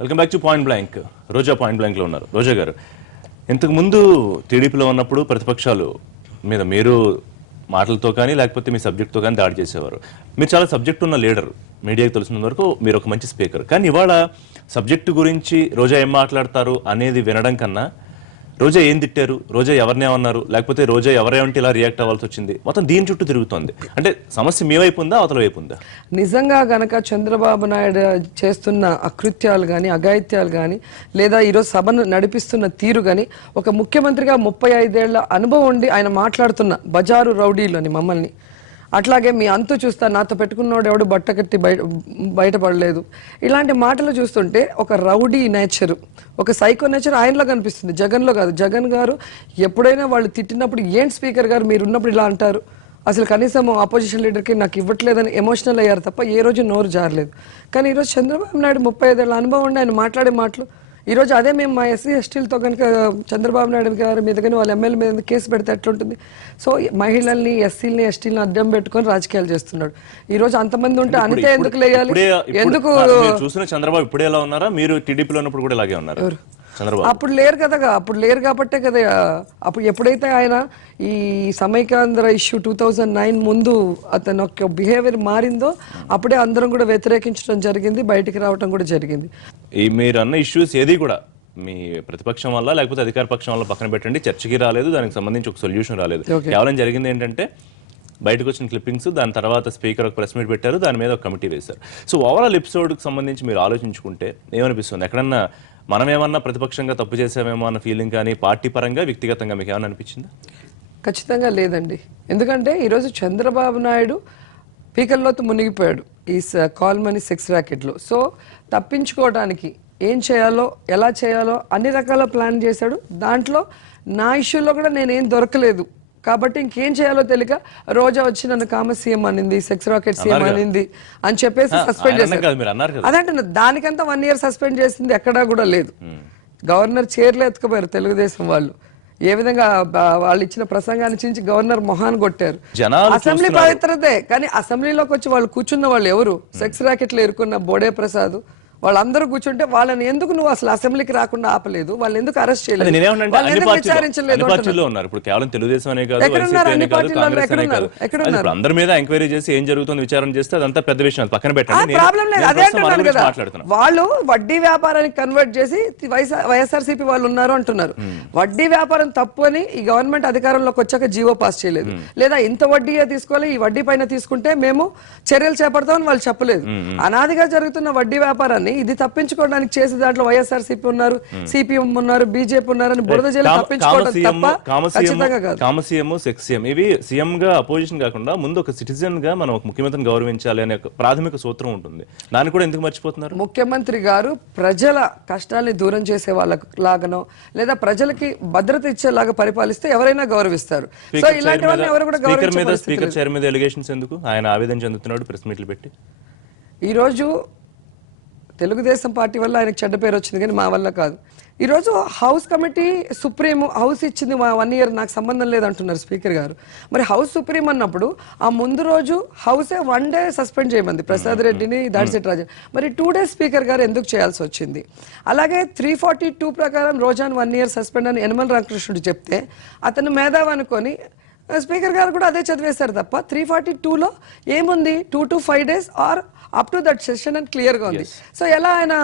Welcome back to point blank. Roja point బ్లాంక్లో ఉన్నారు. రోజా గారు, ఇంతకుముందు టీడీపీలో ఉన్నప్పుడు ప్రతిపక్షాలు మీద మీరు మాటలతో కానీ లేకపోతే మీ సబ్జెక్ట్తో కానీ దాడి చేసేవారు. మీరు చాలా సబ్జెక్ట్ ఉన్న లీడర్, మీడియాకి తెలిసినంత వరకు మీరు ఒక మంచి స్పీకర్. కానీ ఇవాళ సబ్జెక్టు గురించి రోజా ఏం మాట్లాడతారు అనేది వినడం కన్నా రోజా ఏం తిట్టారు, రోజా ఎవరినే అన్నారు, లేకపోతే రోజా ఎవరేమంటే ఇలా రియాక్ట్ అవ్వాల్సి వచ్చింది, మొత్తం దీని చుట్టూ తిరుగుతోంది. అంటే సమస్య మీ వైపు ఉందా, అవతల వైపు ఉందా? నిజంగా గనక చంద్రబాబు నాయుడు చేస్తున్న అకృత్యాలు కానీ అఘాయిత్యాలు కానీ లేదా ఈరోజు సభను నడిపిస్తున్న తీరు కానీ ఒక ముఖ్యమంత్రిగా 35 ఏళ్ల అనుభవం ఉండి ఆయన మాట్లాడుతున్న బజారు రౌడీలు అని మమ్మల్ని, అట్లాగే మీ అంతు చూస్తా, నాతో పెట్టుకున్నవాడు ఎవడు బట్టకట్టి బయటపడలేదు, ఇలాంటి మాటలు చూస్తుంటే ఒక రౌడీ నేచర్, ఒక సైకో నేచర్ ఆయనలో కనిపిస్తుంది, జగన్లో కాదు. జగన్ గారు ఎప్పుడైనా వాళ్ళు తిట్టినప్పుడు ఏంటి స్పీకర్ గారు మీరు ఉన్నప్పుడు ఇలా అంటారు, అసలు కనీసం ఆపోజిషన్ లీడర్కి నాకు ఇవ్వట్లేదని ఎమోషనల్ అయ్యారు తప్ప ఏ రోజు నోరు జారలేదు. కానీ ఈరోజు చంద్రబాబు నాయుడు 35 ఏళ్ళ అనుభవం ఉండి ఆయన మాట్లాడే మాటలు ఈరోజు అదే మేము మా ఎస్సీ ఎస్టీలతో కనుక చంద్రబాబు నాయుడు గారి మీద కానీ వాళ్ళ ఎమ్మెల్యే మీద కేసు పెడితే ఎట్లుంటుంది? సో మహిళల్ని ఎస్సీలని ఎస్టీలని అడ్డం పెట్టుకొని రాజకీయాలు చేస్తున్నాడు. ఈరోజు అంతమంది ఉంటే అనితే ఎందుకు లేయాలి? ఎందుకు చూసిన చంద్రబాబు ఇప్పుడే ఎలా ఉన్నారా? మీరు టీడీపీలో ఉన్నప్పుడు కూడా ఇలాగే ఉన్నారు. అప్పుడు లేరు కదా, అప్పుడు లేరు కాబట్టే కదా. అప్పుడు ఎప్పుడైతే ఆయన ఈ సమైకాంధ్ర ఇష్యూ 2009 ముందు అతను ఒక బిహేవియర్ మారిందో అప్పుడే అందరం కూడా వ్యతిరేకించడం జరిగింది, బయటికి రావడం కూడా జరిగింది. ఈ మీరు అన్న ఇష్యూస్ ఏది కూడా మీ ప్రతిపక్షం వల్ల లేకపోతే అధికార పక్షం వల్ల పక్కన పెట్టండి, చర్చకి రాలేదు, దానికి సంబంధించి ఒక సొల్యూషన్ రాలేదు. కేవలం జరిగింది ఏంటంటే బయటకు వచ్చిన క్లిప్పింగ్స్, దాని తర్వాత స్పీకర్ ఒక ప్రెస్ మీట్ పెట్టారు, దాని మీద ఒక కమిటీ వేశారు. సో ఓవరాల్ ఎపిసోడ్కి సంబంధించి మీరు ఆలోచించుకుంటే ఏమనిపిస్తుంది? ఎక్కడన్నా మనం ఏమన్నా ప్రతిపక్షంగా తప్పు చేసామేమో అన్న ఫీలింగ్ కానీ పార్టీ పరంగా వ్యక్తిగతంగా మీకు ఏమన్నా అనిపించిందా? ఖచ్చితంగా లేదండి. ఎందుకంటే ఈరోజు చంద్రబాబు నాయుడు పీకల్లోతో మునిగిపోయాడు ఈ కాల్ మనీ సెక్స్ ర్యాకెట్లో. సో తప్పించుకోవడానికి ఏం చేయాలో ఎలా చేయాలో అన్ని రకాల ప్లాన్ చేశాడు. దాంట్లో నా ఇష్యూలో కూడా నేనేం దొరకలేదు కాబట్టి ఇంకేం చేయాలో తెలియక రోజా వచ్చి నన్ను కామ సీఎం అనింది, సెక్స్ రాకెట్ సీఎం అనింది అని చెప్పేసి సస్పెండ్ చేశారు. అదంటే దానికంతా 1 year సస్పెండ్ చేసింది ఎక్కడా కూడా లేదు. గవర్నర్ చైర్లో ఎత్తుకుపోయారు తెలుగుదేశం వాళ్ళు. ఏ విధంగా వాళ్ళు ఇచ్చిన ప్రసంగాన్ని చించి గవర్నర్ మొహాన్ని కొట్టారు. అసెంబ్లీ పవిత్రతే, కానీ అసెంబ్లీలోకి వచ్చి వాళ్ళు కూర్చున్న వాళ్ళు ఎవరు? సెక్స్ రాకెట్లు ఎరుకున్న బోడే ప్రసాద్ వాళ్ళందరూ కూర్చుంటే వాళ్ళని ఎందుకు నువ్వు అసలు అసెంబ్లీకి రాకుండా ఆపలేదు? వాళ్ళు ఎందుకు అరెస్ట్ చేయలేదు? విచారించలేదు? ఇప్పుడు కేవలం తెలుగుదేశం అనే కాదు, అందరి మీద ఎంక్వైరీ చేసి ఏం జరుగుతుంది విచారణ చేస్తే అదంతా పెద్ద విషయం, పక్కన పెట్టండి. వాళ్ళు వడ్డీ వ్యాపారానికి కన్వర్ట్ చేసి వైఎస్ఆర్సీపీ వాళ్ళు ఉన్నారు అంటున్నారు. వడ్డీ వ్యాపారం తప్పు అని ఈ గవర్నమెంట్ అధికారంలోకి వచ్చాక జీవో పాస్ చేయలేదు, లేదా ఇంత వడ్డీయే తీసుకోవాలి, ఈ వడ్డీ పైన తీసుకుంటే మేము చర్యలు చేపడతామని వాళ్ళు చెప్పలేదు. అనాదిగా జరుగుతున్న వడ్డీ వ్యాపారాన్ని ఇది తప్పించుకోవడానికి చేసే దాంట్లో వైఎస్ఆర్సీపీ ఉన్నారు, సిపిఎం ఉన్నారు, బీజేపీ ఉన్నారని బురద జల్లి తప్పించుకోవడం తప్ప ఖచ్చితంగా కాదు. కామసీఎం, సెక్సీఎం ఇవి సీఎం గా అపోజిషన్ కాకుండా ముందు ఒక సిటిజన్ గా మనం ఒక ముఖ్యమంత్రిని గౌరవించాలి అనే ప్రాథమిక సూత్రం ఉంటుంది. దాన్ని కూడా ఎందుకు మర్చిపోతున్నారు? ముఖ్యమంత్రి గారు ప్రజల కష్టాల్ని దూరం చేసే వాళ్ళలాగానో లేదా ప్రజలకి భద్రత ఇచ్చేలాగా పరిపాలిస్తే ఎవరైనా గౌరవిస్తారు. సో ఇలాంటి వాళ్ళని ఎవరు కూడా గౌరవించరు. స్పీకర్ చైర్ మీద ఎలిగేషన్స్ ఎందుకు? ఆయన ఆవేదన చెందుతున్నాడు ప్రెస్ మీట్లు పెట్టి. ఈరోజు తెలుగుదేశం పార్టీ వల్ల ఆయనకు చెడ్డ పేరు వచ్చింది, కానీ మా వల్ల కాదు. ఈరోజు హౌస్ కమిటీ సుప్రీం హౌస్ ఇచ్చింది 1 year నాకు సంబంధం లేదంటున్నారు స్పీకర్ గారు. మరి హౌస్ సుప్రీం అన్నప్పుడు ఆ ముందు రోజు హౌసే 1 day సస్పెండ్ చేయమంది ప్రసాద్ రెడ్డిని, దాడిశెట్టి రాజా. మరి 2 days స్పీకర్ గారు ఎందుకు చేయాల్సి వచ్చింది? అలాగే 342 ప్రకారం రోజాను 1 year సస్పెండ్ అని యనమల రామకృష్ణుడు చెప్తే అతను మేధావి అనుకొని స్పీకర్ గారు కూడా అదే చదివేశారు తప్ప 342లో ఏముంది 2 to 5 days are up to that session అని క్లియర్గా ఉంది. సో ఎలా ఆయన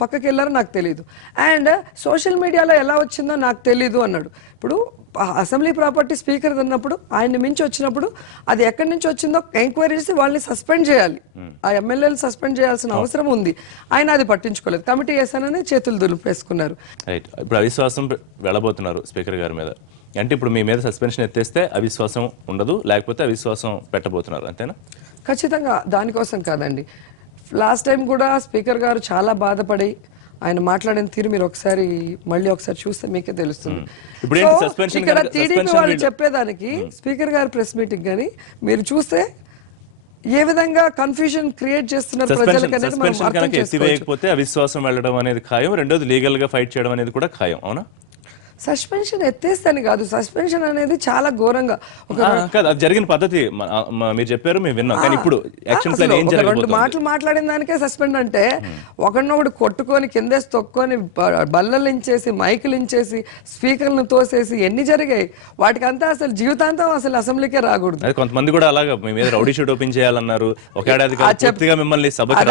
పక్కకి వెళ్ళారో నాకు తెలీదు, అండ్ సోషల్ మీడియాలో ఎలా వచ్చిందో నాకు తెలీదు అన్నాడు. ఇప్పుడు అసెంబ్లీ ప్రాపర్టీ స్పీకర్ ఉన్నప్పుడు ఆయన్ని మించి వచ్చినప్పుడు అది ఎక్కడి నుంచి వచ్చిందో ఎంక్వైరీ చేసి వాళ్ళని సస్పెండ్ చేయాలి, ఆ ఎమ్మెల్యేలు సస్పెండ్ చేయాల్సిన అవసరం ఉంది. ఆయన అది పట్టించుకోలేదు, కమిటీ వేసానని చేతులు దులిపేసుకున్నారు. ఇప్పుడు అవిశ్వాసం వెళ్ళబోతున్నారు స్పీకర్ గారి మీద, అంటే ఇప్పుడు మీ మీద సస్పెన్షన్ ఎత్తేస్తే అవిశ్వాసం ఉండదు, లేకపోతే అవిశ్వాసం పెట్టబోతున్నారు అంతేనా? ఖచ్చితంగా దానికోసం కాదండి. లాస్ట్ టైం కూడా స్పీకర్ గారు చాలా బాధపడి ఆయన మాట్లాడిన తీరు మీరు మళ్ళీ ఒకసారి చూస్తే మీకే తెలుస్తుంది. ఇక్కడ టీడీపీ వాళ్ళు చెప్పేదానికి స్పీకర్ గారు ప్రెస్ మీటింగ్ కానీ మీరు చూస్తే ఏ విధంగా కన్ఫ్యూజన్ క్రియేట్ చేస్తున్నారు ప్రజలకనేది ఎత్తివేయకపోతే అవిశ్వాసం వెళ్ళడం అనేది ఖాయం, రెండోది లీగల్ గా ఫైట్ చేయడం అనేది కూడా ఖాయం. అవునా? సస్పెన్షన్ ఎత్తేస్తాను కాదు, సస్పెన్షన్ అనేది చాలా ఘోరంగా ఒక కాదు, అది జరిగిన పద్ధతి మీరు చెప్పారు, మేము విన్నాం. కానీ ఇప్పుడు యాక్షన్ ప్లాన్ ఏం ఒక రెండు జరగబోతుంది? మాటలు మాట్లాడిన దానికే సస్పెండ్ అంటే ఒకడినొకడు కొట్టుకొని కిందేసి తొక్కొని బల్లలించేసి మైకులించేసి స్పీకర్లను తోసేసి ఎన్ని జరిగాయి. వాటికంతా అసలు జీవితాంతం అసలు అసెంబ్లీకే రాకూడదు. అది కొంతమంది కూడా అలాగా మీ మీద రౌడీ షీట్ ఓపెన్ చేయాలన్నారు, ఒక ఏడాది పూర్తిగా మిమ్మల్ని సభకి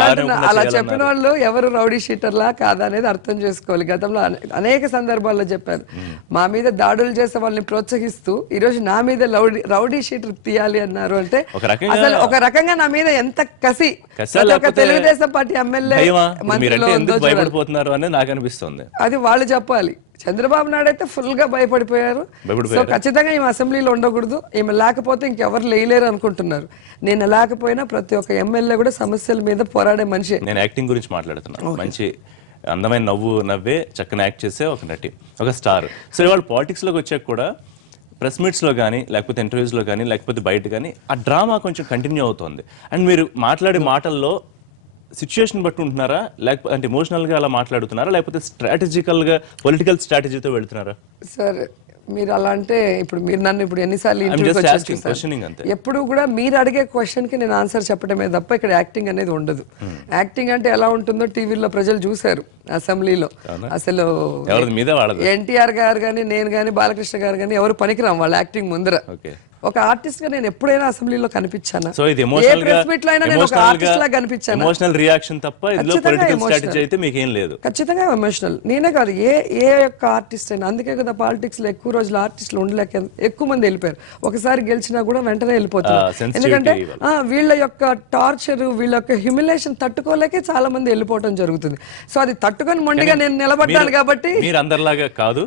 అలా చెప్పిన వాళ్ళు ఎవరు రౌడీ షీటర్లా కాదా అనేది అర్థం చేసుకోవాలి. గతంలో అనేక సందర్భాల్లో చెప్పాను, మా మీద దాడులు చేసే వాళ్ళని ప్రోత్సహిస్తూ ఈ రోజు నా మీద రౌడీ షీటర్ తీయాలి అన్నారు అంటే అసలు ఒక రకంగా నా మీద ఎంత కసి ప్రతి ఒక్క తెలుగుదేశం పార్టీ ఎమ్మెల్యే మంత్రిలో ఉందో భయపడిపోతున్నారు అని నాకు అనిపిస్తుంది. అది వాళ్ళు చెప్పాలి. చంద్రబాబు నాయుడు అయితే ఫుల్ గా భయపడిపోయారు. సో ఖచ్చితంగా ఈమె అసెంబ్లీలో ఉండకూడదు, ఈమె లేకపోతే ఇంకెవరు లేలేరు అనుకుంటున్నారు. నేను లేకపోయినా ప్రతి ఒక్క ఎమ్మెల్యే కూడా సమస్యల మీద పోరాడే మనిషి. నేను యాక్టింగ్ గురించి మాట్లాడుతున్నాను. మంచి అందమైన నవ్వే చక్కని యాక్ట్ చేసే ఒక నటి, ఒక స్టార్. సో ఇవాళ పాలిటిక్స్లోకి వచ్చాక కూడా ప్రెస్ మీట్స్లో కానీ లేకపోతే ఇంటర్వ్యూస్లో కానీ లేకపోతే బయట కానీ ఆ డ్రామా కొంచెం కంటిన్యూ అవుతుంది. అండ్ మీరు మాట్లాడే మాటల్లో సిచ్యుయేషన్ బట్టి ఉంటున్నారా, లేకపోతే అంటే ఎమోషనల్గా అలా మాట్లాడుతున్నారా, లేకపోతే స్ట్రాటజికల్గా పొలిటికల్ స్ట్రాటజీతో వెళ్తున్నారా? సార్ మీరు అలా అంటే ఇప్పుడు మీరు నన్ను ఇప్పుడు ఎన్నిసార్లు ఎప్పుడు కూడా మీరు అడిగే క్వశ్చన్ కి నేను ఆన్సర్ చెప్పడమే తప్ప ఇక్కడ యాక్టింగ్ అనేది ఉండదు. యాక్టింగ్ అంటే ఎలా ఉంటుందో టీవీలో ప్రజలు చూశారు. అసెంబ్లీలో అసలు ఎన్టీఆర్ గారు కానీ నేను కానీ బాలకృష్ణ గారు కానీ ఎవరు పనికిరాం వాళ్ళ యాక్టింగ్ ముందర. ఒక ఆర్టిస్ట్ గా నేను ఎప్పుడైనా అసెంబ్లీలో కనిపించాను, ఏ ప్రెస్ మీట్ లో అయినా నేను ఒక ఆర్టిస్ట్ లా కనిపించాను. ఎమోషనల్ రియాక్షన్ తప్ప ఇందులో పొలిటికల్ స్ట్రాటజీ అయితే మీకు ఏం లేదు. ఖచ్చితంగా ఎమోషనల్. నేనే కాదు, ఏ యొక్క ఆర్టిస్ట్ అయినా. అందుకే కదా పాలిటిక్స్ లో ఎక్కువ రోజులు ఆర్టిస్టులు ఉండలేక ఎక్కువ మంది వెళ్ళిపోయారు. ఒకసారి గెలిచినా కూడా వెంటనే వెళ్ళిపోతారు. ఎందుకంటే వీళ్ళ యొక్క టార్చర్, వీళ్ళ యొక్క హ్యూమిలేషన్ తట్టుకోలేకే చాలా మంది వెళ్ళిపోవడం జరుగుతుంది. సో అది తట్టుకొని మొండిగా నేను నిలబడ్డాను కాబట్టి, మీరు అందరిలాగా కాదు,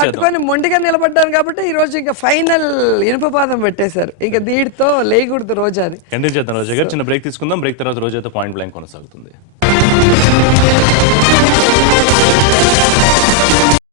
తట్టుకొని మొండిగా నిలబడ్డాను కాబట్టి ఈ రోజు ఇంకా ఫైనల్ ఇనుపపాదం పెట్టేశారు. ఇంకా దీడితో లేయకూడదు రోజా అని. కంటిన్యూ చేద్దాం రోజా గారు. చిన్న బ్రేక్ తీసుకుందాం. బ్రేక్ తర్వాత రోజాతో పాయింట్ బ్లాంక్ కొనసాగుతుంది.